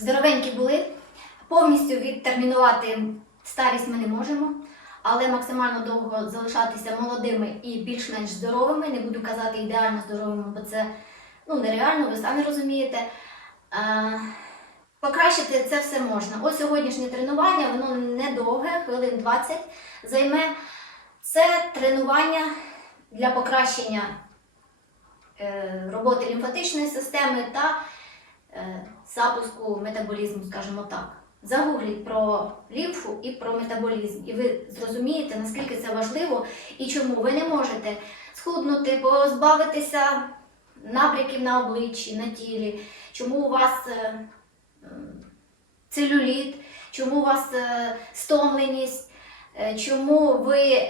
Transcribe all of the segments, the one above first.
здоровенькі були. Повністю відтермінувати старість ми не можемо, але максимально довго залишатися молодими і більш-менш здоровими. Не буду казати ідеально здоровими, бо це ну, нереально, ви самі розумієте. Е, Покращити це все можна. Ось сьогоднішнє тренування, воно недовге, хвилин 20 займе. Це тренування для покращення е, роботи лімфатичної системи та е, запуску метаболізму, скажімо так. Загугліть про лімфу і про метаболізм, і ви зрозумієте, наскільки це важливо і чому. Ви не можете схуднути, позбавитися набряків на обличчі, на тілі, чому у вас е, целюліт, чому у вас е, стомленість, е, чому ви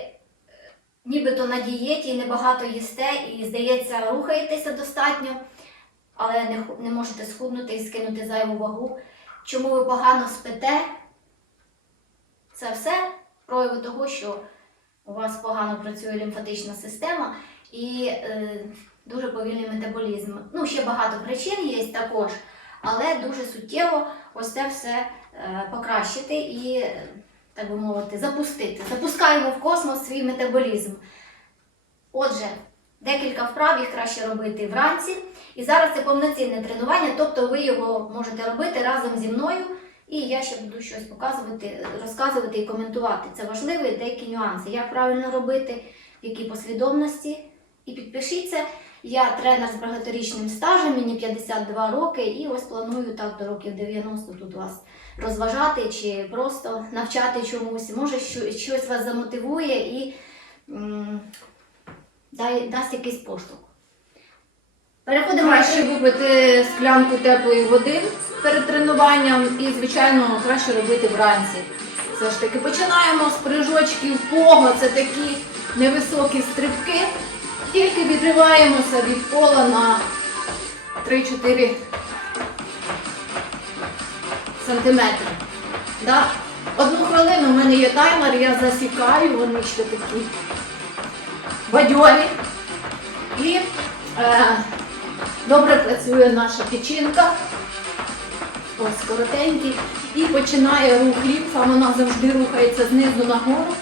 нібито на дієті небагато їсте і, здається, рухаєтеся достатньо, але не, не можете схуднути і скинути зайву вагу. Чому ви погано спите? Це все прояви того, що у вас погано працює лімфатична система і е, дуже повільний метаболізм. Ну, ще багато причин є також, але дуже суттєво ось це все е, покращити і, так би мовити, запустити. Запускаємо в космос свій метаболізм. Отже, декілька вправ їх краще робити вранці. І зараз це повноцінне тренування, тобто ви його можете робити разом зі мною. І я ще буду щось показувати, розказувати і коментувати. Це важливі деякі нюанси. Як правильно робити, в якій послідовності. І підпишіться. Я тренер з багаторічним стажем, мені 52 роки, і ось планую так до років 90 тут вас розважати чи просто навчати чомусь. Може, щось вас замотивує і дай- дасть якийсь поштовх. Переходимо Краще випити склянку теплої води перед тренуванням і, звичайно, краще робити вранці. Все ж таки починаємо з прыжочків пого, це такі невисокі стрибки. Тільки відриваємося від пола на 3-4 сантиметри. Да? Одну хвилину в мене є таймер, я засікаю, вони ще такі бадьорі. І е, добре працює наша печінка. Ось коротенький. І починає рух лімфа, вона завжди рухається знизу нагору.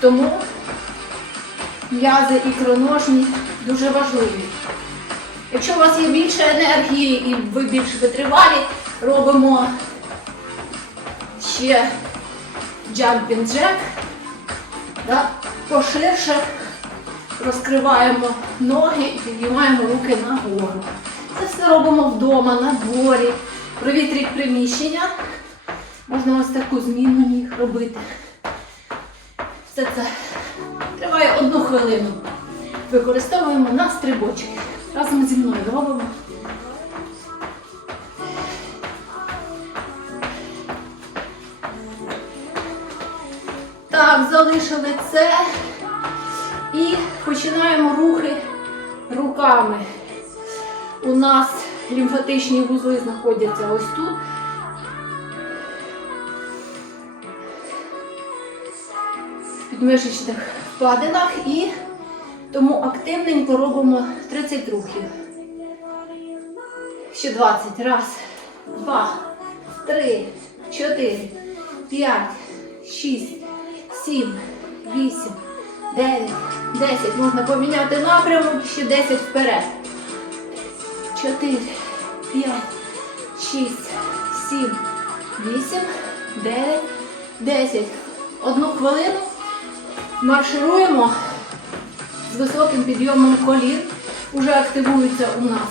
Тому м'язи ікроножні дуже важливі. Якщо у вас є більше енергії і ви більш витривалі, робимо ще jack. Да? Поширше розкриваємо ноги і піднімаємо руки нагору. Це все робимо вдома, на дворі. Провітріть приміщення. Можна ось таку зміну ніг робити. Все це триває одну хвилину. Використовуємо на стрибочки. Разом зі мною робимо. Так, залишили це. І починаємо рухи руками. У нас лімфатичні вузли знаходяться ось тут. В підмишечних впадинах і тому активненько робимо 30 рухів. Ще 20. Раз, два, три, чотири, п'ять, шість, сім, вісім, 9, 10. Можна поміняти напрямок, ще 10 вперед. 4, 5, 6, 7, 8, 9, 10. Одну хвилину маршируємо з високим підйомом колін. Уже активуються у нас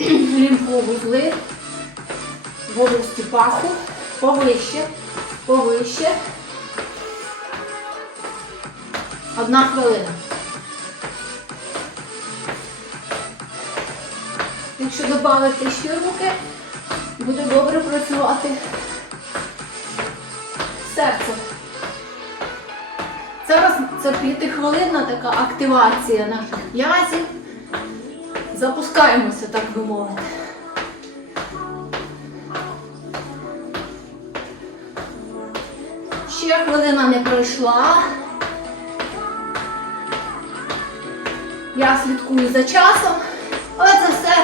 лімфовузли в області паху. Повище, повище. Одна хвилина. Якщо додати ще руки, буде добре працювати серце. Зараз це п'ятихвилинна така активація наших м'язів. Запускаємося, так би мовити. Ще хвилина не пройшла. Я слідкую за часом, але це все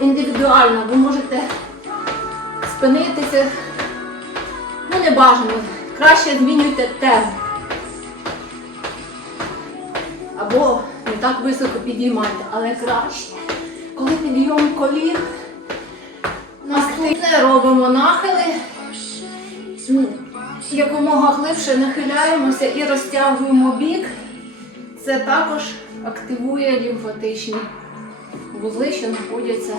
індивідуально. Ви можете спинитися. Ну, не бажано. Краще змінюйте тему. Або не так високо підіймайте, але краще. Коли підйом колін, наступне робимо нахили. Ну, Якомога глибше нахиляємося і розтягуємо бік. Це також активує лімфатичні вузли, що знаходяться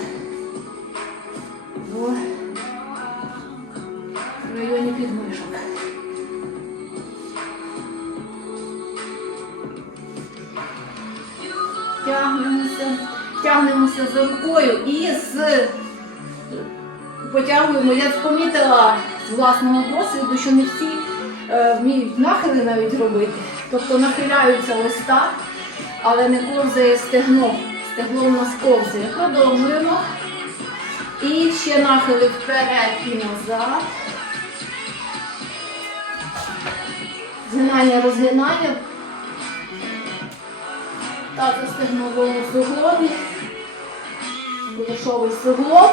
в районі підмишок. Тягнемося, тягнемося за рукою і з потягуємо. Я помітила з власного досвіду, що не всі е, вміють нахили навіть робити. Тобто нахиляються ось так, але не ковзає стегно. Стегло у нас ковзає. Продовжуємо. І ще нахили вперед і назад. Згинання, розгинання. Так, у стегновому суглобі. Кулешовий суглоб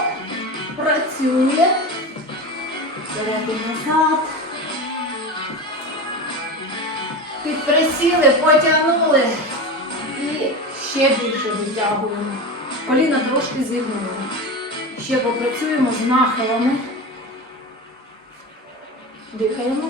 працює. Вперед і назад. Підприсіли, потягнули. Ще більше витягуємо. Коліна трошки зігнули. Ще попрацюємо з нахилами. Дихаємо.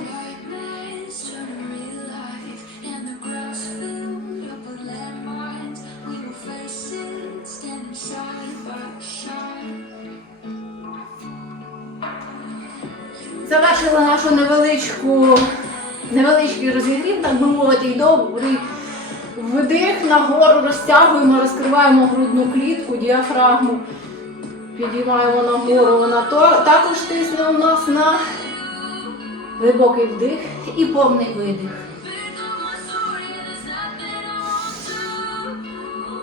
Завершили нашу невеличку, невеличкий розігрів, так би мовити, і добрий вдих нагору розтягуємо, розкриваємо грудну клітку, діафрагму. Підіймаємо нагору, вона також тисне у нас на глибокий вдих і повний видих.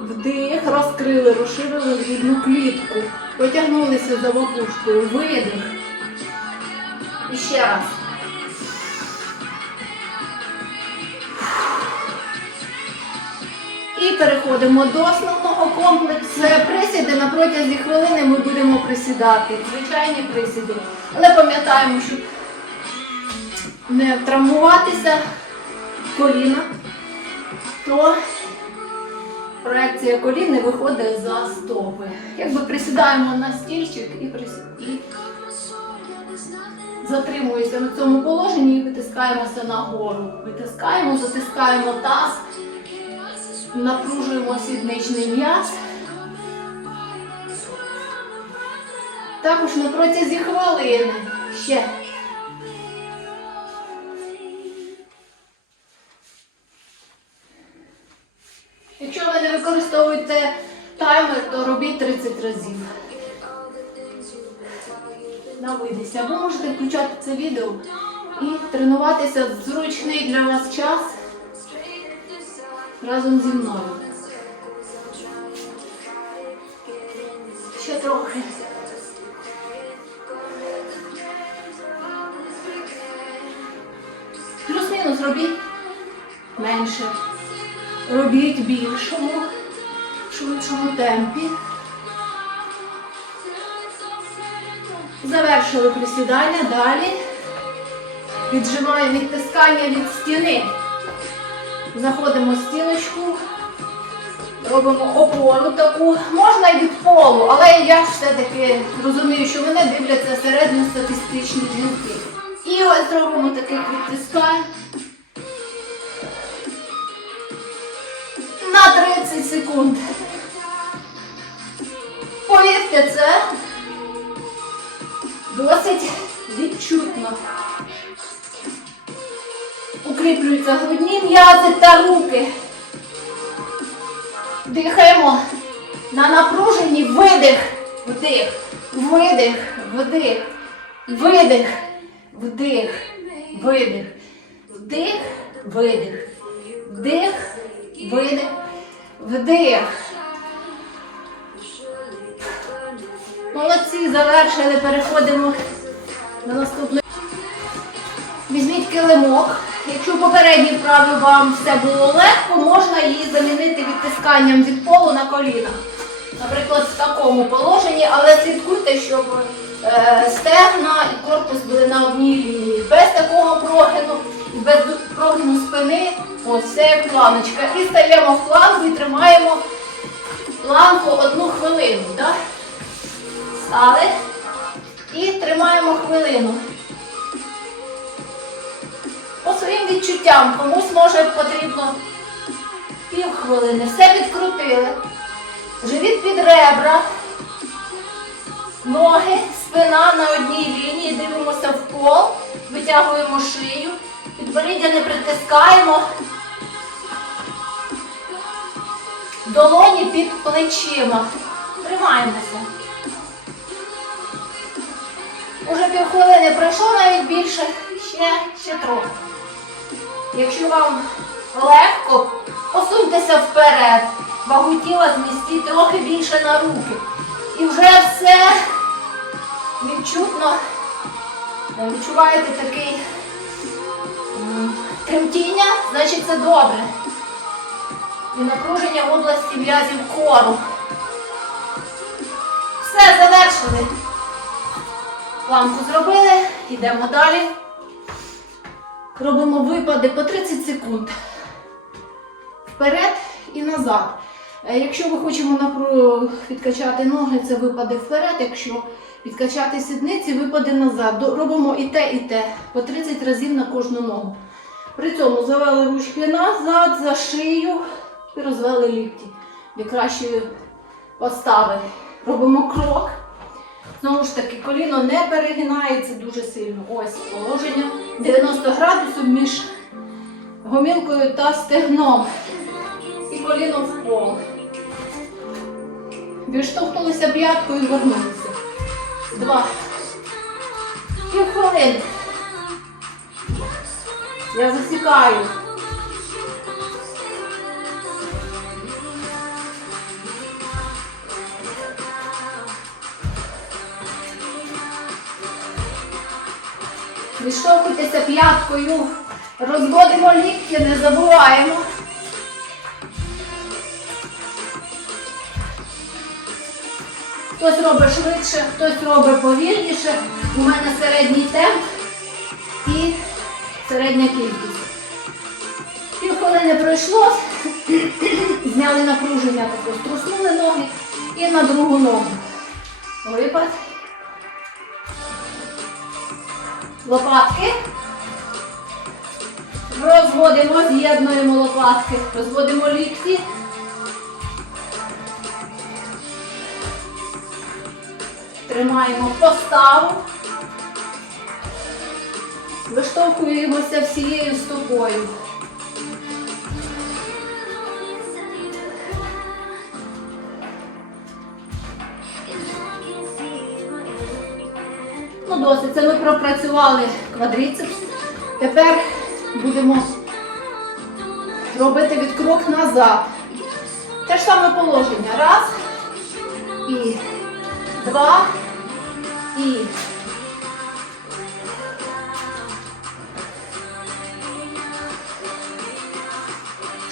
Вдих, розкрили, розширили грудну клітку, потягнулися за макушкою, видих. І ще раз. Переходимо до основного комплексу. Присіди на протязі хвилини ми будемо присідати. Звичайні присіди. Але пам'ятаємо, щоб не травмуватися коліна, то проекція колін не виходить за стопи. Якби присідаємо на стільчик і присідаємо. Затримуємося на цьому положенні і витискаємося нагору. Витискаємо, затискаємо таз, напружуємо сідничний м'яз. Також на протязі хвилини. Ще. Якщо ви не використовуєте таймер, то робіть 30 разів на видисі. Або можете включати це відео і тренуватися в зручний для вас час разом зі мною. Ще трохи. Плюс-мінус робіть менше. Робіть більшому, швидшому темпі. Завершили присідання, далі віджимаємо відтискання від стіни. Заходимо в стіночку, робимо опору таку. Можна і від полу, але я все-таки розумію, що вони дивляться середньостатистичні жінки. І ось робимо такий відтискань. М'язи та руки. Дихаємо на напруженні видих, вдих, видих, вдих, видих, вдих, видих, вдих, видих, вдих, видих, вдих. Молодці, завершили, переходимо до наступної. Візьміть килимок. Якщо в попередній вправі вам все було легко, можна її замінити відтисканням від полу на коліна. Наприклад, в такому положенні, але слідкуйте, щоб е, стегна і корпус були на одній лінії. Без такого прогину без прогину спини, ось як планочка. І стаємо в планку і тримаємо планку одну хвилину. Так? Стали і тримаємо хвилину. Своїм відчуттям, комусь може потрібно пів хвилини. Все підкрутили. Живіт під ребра, ноги, спина на одній лінії, дивимося в пол, витягуємо шию, підборіддя не притискаємо. Долоні під плечима. Тримаємося. Уже півхвилини пройшло навіть більше, ще, ще трохи. Якщо вам легко, посуньтеся вперед, вагу тіла змістіть трохи більше на руки. І вже все відчутно відчуваєте такий тремтіння, значить це добре. І напруження в області м'язів кору. Все, завершили. Планку зробили, йдемо далі. Робимо випади по 30 секунд. Вперед і назад. Е, Якщо ми хочемо підкачати ноги, це випади вперед. Якщо підкачати сідниці, випади назад. Робимо і те, і те. По 30 разів на кожну ногу. При цьому завели ручки назад, за шию і розвели лікті для кращої постави. Робимо крок. Знову ж таки, коліно не перегинається дуже сильно. Ось положення 90 градусів між гомілкою та стегном. І коліно в пол. Відштовхнулися п'яткою і вернулися. Два. Півхвилини. Я засікаю. Відштовхуйтеся п'яткою, розводимо лікті, не забуваємо. Хтось робить швидше, хтось робить повільніше. У мене середній темп і середня кількість. Півхвилини пройшло, зняли напруження, також труснули ноги і на другу ногу. Випад. Лопатки. Розводимо, з'єднуємо лопатки, розводимо лікті. Тримаємо поставу. Виштовхуємося всією стопою. Досить. Це ми пропрацювали квадріцепс. Тепер будемо робити відкрок назад. Те ж саме положення. Раз і два і.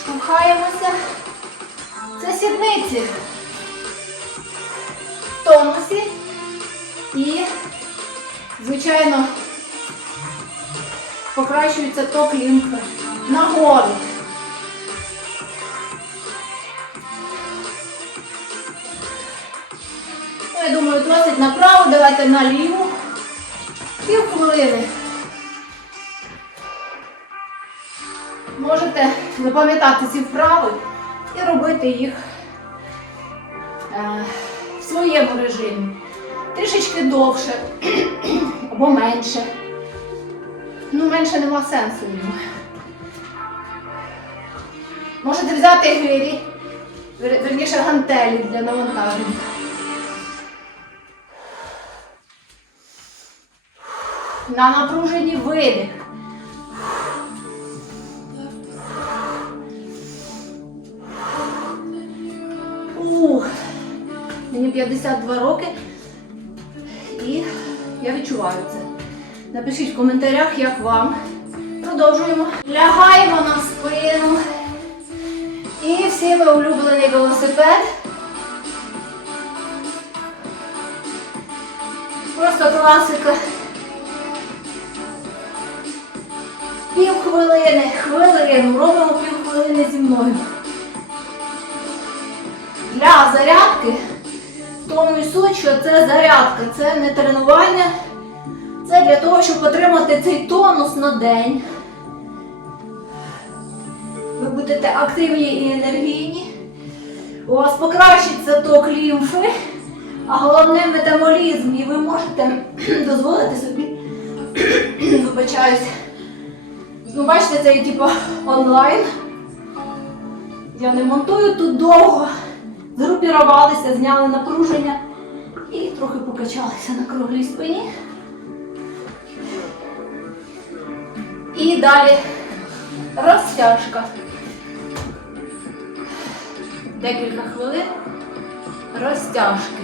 Штовхаємося. Це сідниці. В тонусі. І, звичайно, покращується ток лімфи нагору. Ну, я думаю, досить направо, давайте наліво. Пів хвилини. Можете запам'ятати ці вправи і робити їх е, в своєму режимі. Трішечки довше або менше. Ну, менше нема сенсу. думаю. Можете взяти гирі, верніше гантелі для навантаження. На напруженні видих. Ух, мені 52 роки і я відчуваю це. Напишіть в коментарях, як вам. Продовжуємо. Лягаємо на спину. І всіми улюблений велосипед. Просто класика. Пів хвилини, хвилину, робимо пів хвилини зі мною. Для зарядки, тому і суть, що це зарядка, це не тренування, це для того, щоб отримати цей тонус на день. Ви будете активні і енергійні. У вас покращиться ток лімфи, а головне метаболізм, і ви можете дозволити собі, вибачаюсь. Ну, бачите, це типу онлайн. Я не монтую тут довго. Згрупірувалися, зняли напруження і трохи покачалися на круглій спині. І далі розтяжка. Декілька хвилин розтяжки.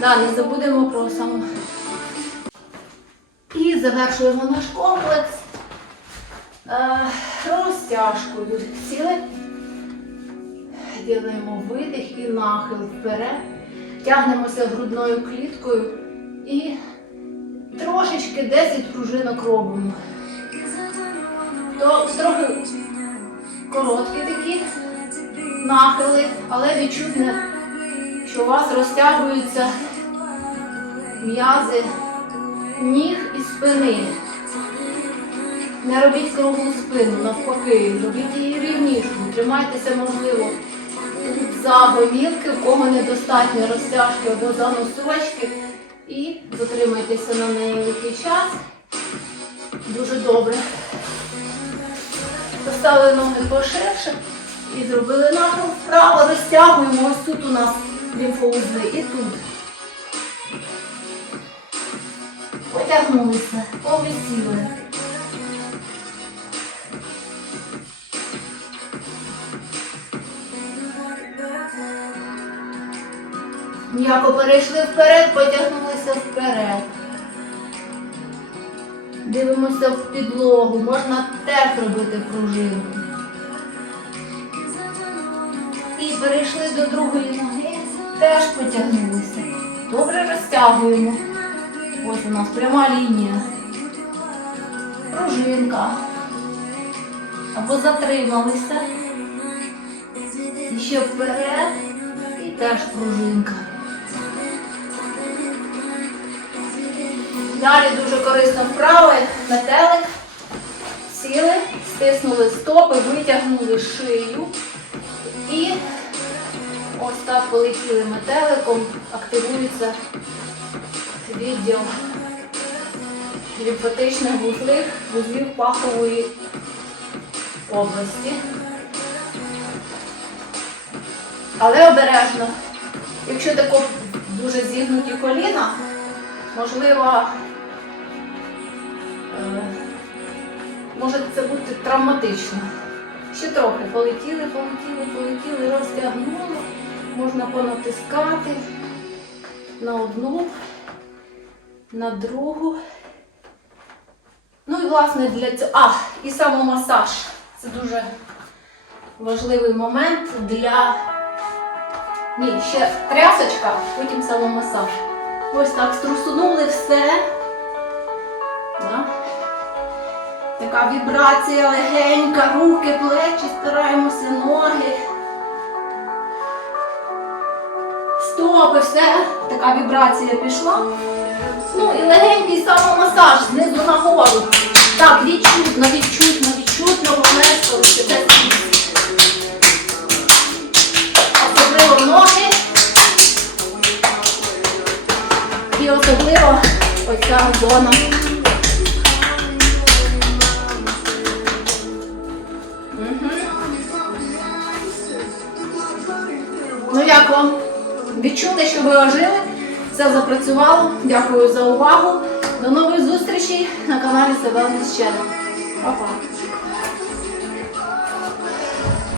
Да, не забудемо про саму. І завершуємо наш комплекс е, розтяжкою. Сіли. Ділимо видих і нахил вперед. Тягнемося грудною кліткою і трошечки 10 пружинок робимо. То трохи короткі такі нахили, але відчутне, що у вас розтягуються м'язи ніг і спини. Не робіть круглу спину, навпаки, робіть її рівнішу. Тримайтеся, можливо, за гомілки, в кого недостатньо розтяжки або за носочки. І затримайтеся на неї який час. Дуже добре. Поставили ноги поширше і зробили нахил вправо, розтягуємо. Ось тут у нас лімфоузли і тут. Потягнулися, повисіли. М'яко перейшли вперед, потягнулися вперед. Дивимося в підлогу, можна теж робити пружинку. І перейшли до другої ноги, теж потягнулися. Добре розтягуємо. Ось у нас пряма лінія. Пружинка. Або затрималися. І ще вперед. І теж пружинка. Далі дуже корисно вправо, метелик. Сіли, стиснули стопи, витягнули шию. І ось так полетіли метеликом, активується відділ лімфатичних вузлів, вузлів пахової області. Але обережно, якщо тако дуже зігнуті коліна, можливо, може це бути травматично. Ще трохи полетіли, полетіли, полетіли, розтягнули. Можна понатискати на одну, на другу. Ну і власне для цього. А, і самомасаж. Це дуже важливий момент для. Ні, ще трясочка, потім самомасаж. Ось так струсунули все. Така вібрація легенька, руки, плечі, стараємося, ноги. Стопи, все, така вібрація пішла. Ну і легенький самомасаж знизу нагору. Так, відчутно, відчутно, відчутно, легко, без сліз. Особливо ноги. І особливо оця зона. Відчули, що ви ожили? Все запрацювало. Дякую за увагу. До нових зустрічей на каналі Себе Щедро. Па-па.